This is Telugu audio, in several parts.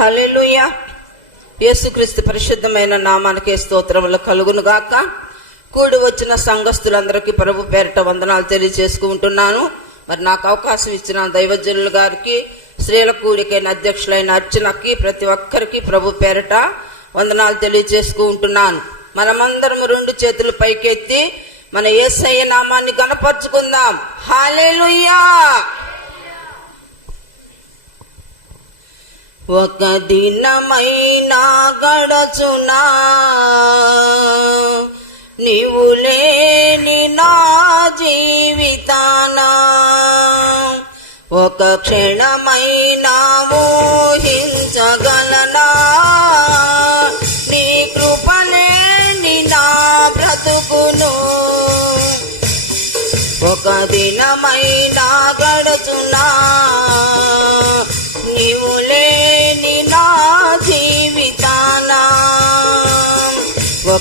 హల్లెలూయా. యేసుక్రీస్తు పరిశుద్ధమైన నామానికి స్తోత్రములు కలుగును గాక కూడి వచ్చిన సంఘస్థులందరికీ ప్రభు పేరిట వందనాలు తెలియజేసుకుంటున్నాను మరి నాకు అవకాశం ఇచ్చిన దైవజనులు గారికి స్త్రీల కూడికైన అధ్యక్షులైన అర్చనకి ప్రతి ఒక్కరికి ప్రభు పేరిట వందనాలు తెలియజేసుకుంటున్నాను మనమందరం రెండు చేతులు పైకెత్తి మన ఏసయ్య నామాన్ని కనపరుచుకుందాం హాలేలుయ్యా ఒక దినమైనా గడచునా. నీవు లేని నా జీవితానా. ఒక క్షణమైనా మోహించగలనా. నీ కృపలేని నా బ్రతుకును. ఒక దినమై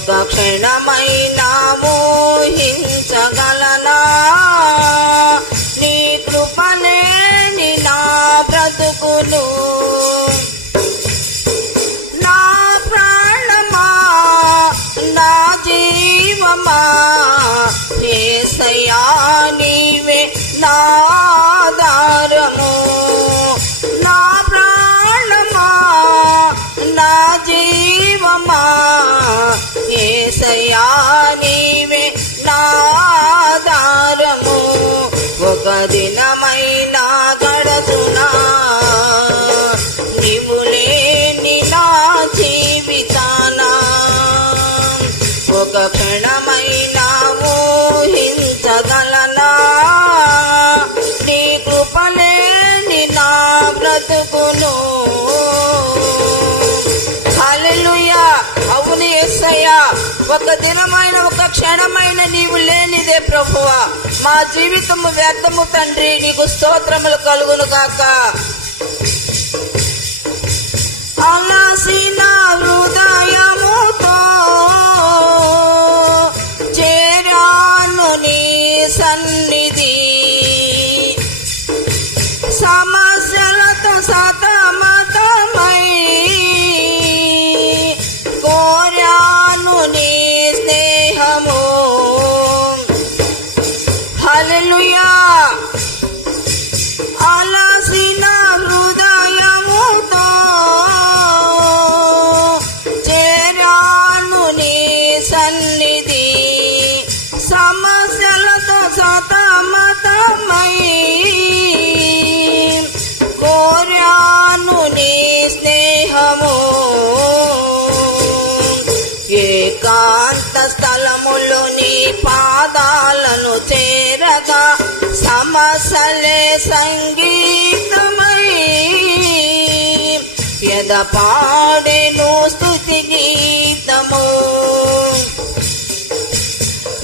ఒక క్షణమైనా మోహించగలనా నీ కృపలేని నా బ్రతుకును. నా ప్రాణమా? నా జీవమా? ఏసయ్యా నీవే నా ఏసయ్యా నీవే నా ఆధారము. ఒక దినమైనా ఒక దినమైన ఒక క్షణమైన నీవు లేనిదే ప్రభువా. మా జీవితము వ్యర్థము తండ్రి నీకు స్తోత్రములు కలుగును కాక అలసిన హృదయముతో హృదయము సలే సంగీతమై ఎద పాడెను స్థుతి గీతము.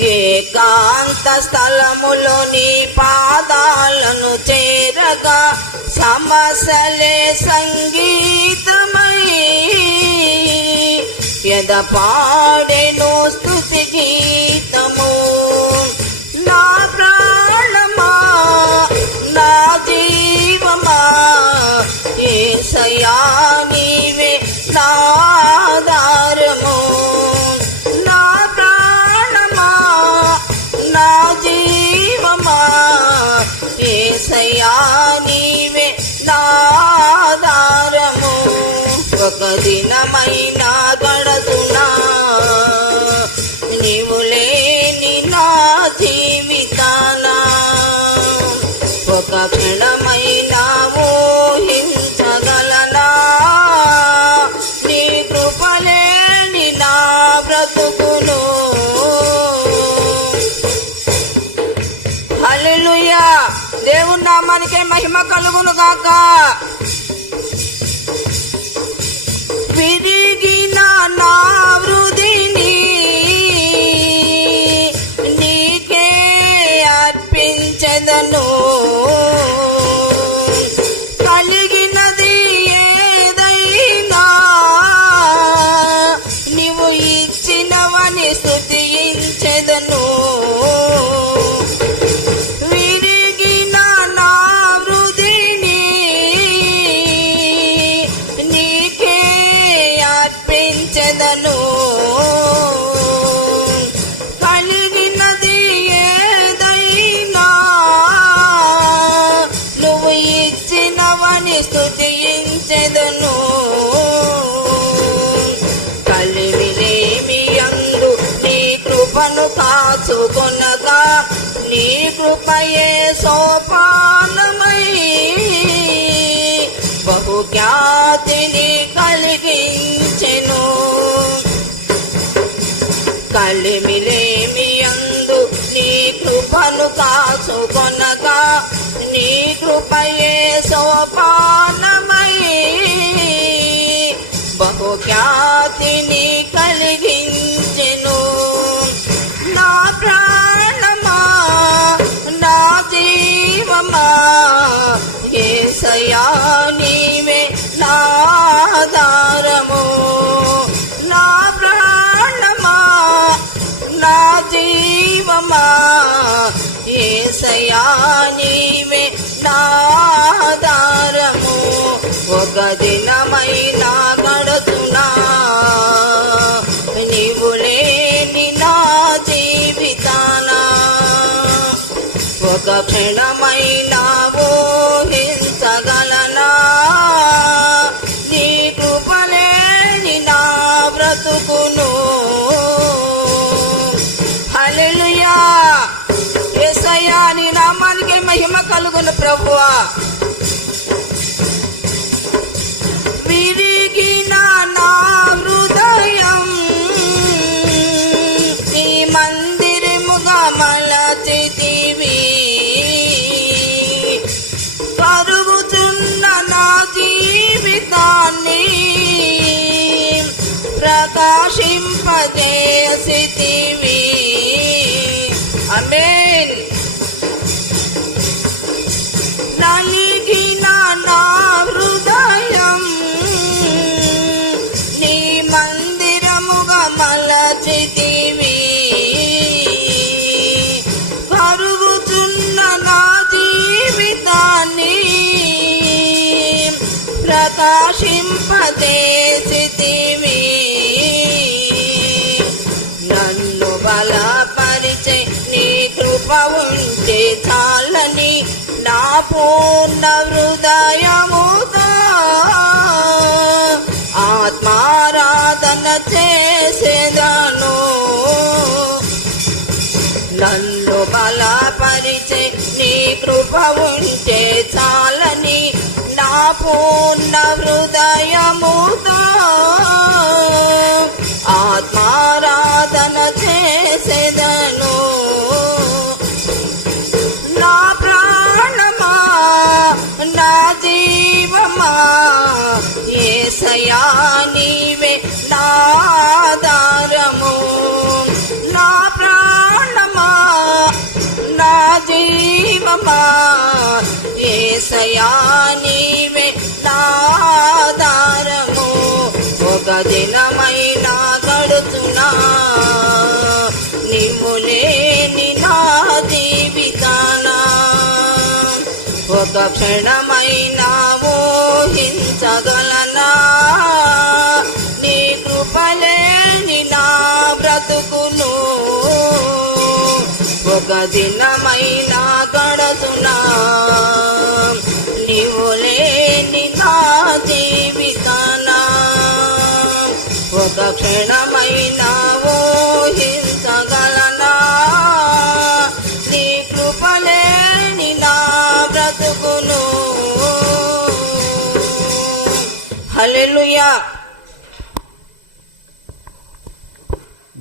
ఏకాంత స్థలములో నీ పాదాలను చేరగా సమసలే సంగీతమై ఎద పాడెను స్థుతి గీతము. జీవమా? ఏసయా నీవే నా నామానికే మహిమ కలుగును గాక. విరిగిన నా వృధిని నీకే అర్పించదను. సోపానమై బహుఖ్యాతిని కలిగించెను. కలిమిలేమి అందు నీ కృపను కాచుకొనగా నీ కృపయే సోపానమై బహుఖ్యాతిని కలిగి జీవమా ఏసయా నీవే నా ఒక దినమైనా గడుతున్నా. నీవు లేని నా జీవితానా. ఒక క్షణమైనా ప్రభువా. విరిగిన నా హృదయం నీ మందిరముగా మలచితివి. కరుగుచున్న నా జీవితాన్ని ప్రకాశింపజేసితివి చాలా పరిచయ. నీ కృప ఉంటే చాలని. నా పూర్ణ హృదయముగా ఆత్మారాధన చేసేదాను. నన్ను బలపరిచే నీ కృప ఉంటే చాలని. నా పూర్ణ హృదయముగా ఆత్మారాధన చేసేదాను. నా ప్రాణమా నా జీవమా ఏసయా నీవే నాదారము నా ప్రాణమా నా జీవమా ఏసయా నీవే క్షణమైనా ఊహించగలనా నీ కృపలేని నా బ్రతుకును. ఒక దినమైనా గడుతున్నా నీవు లేని నా జీవితానా? ఒక క్షణమైనా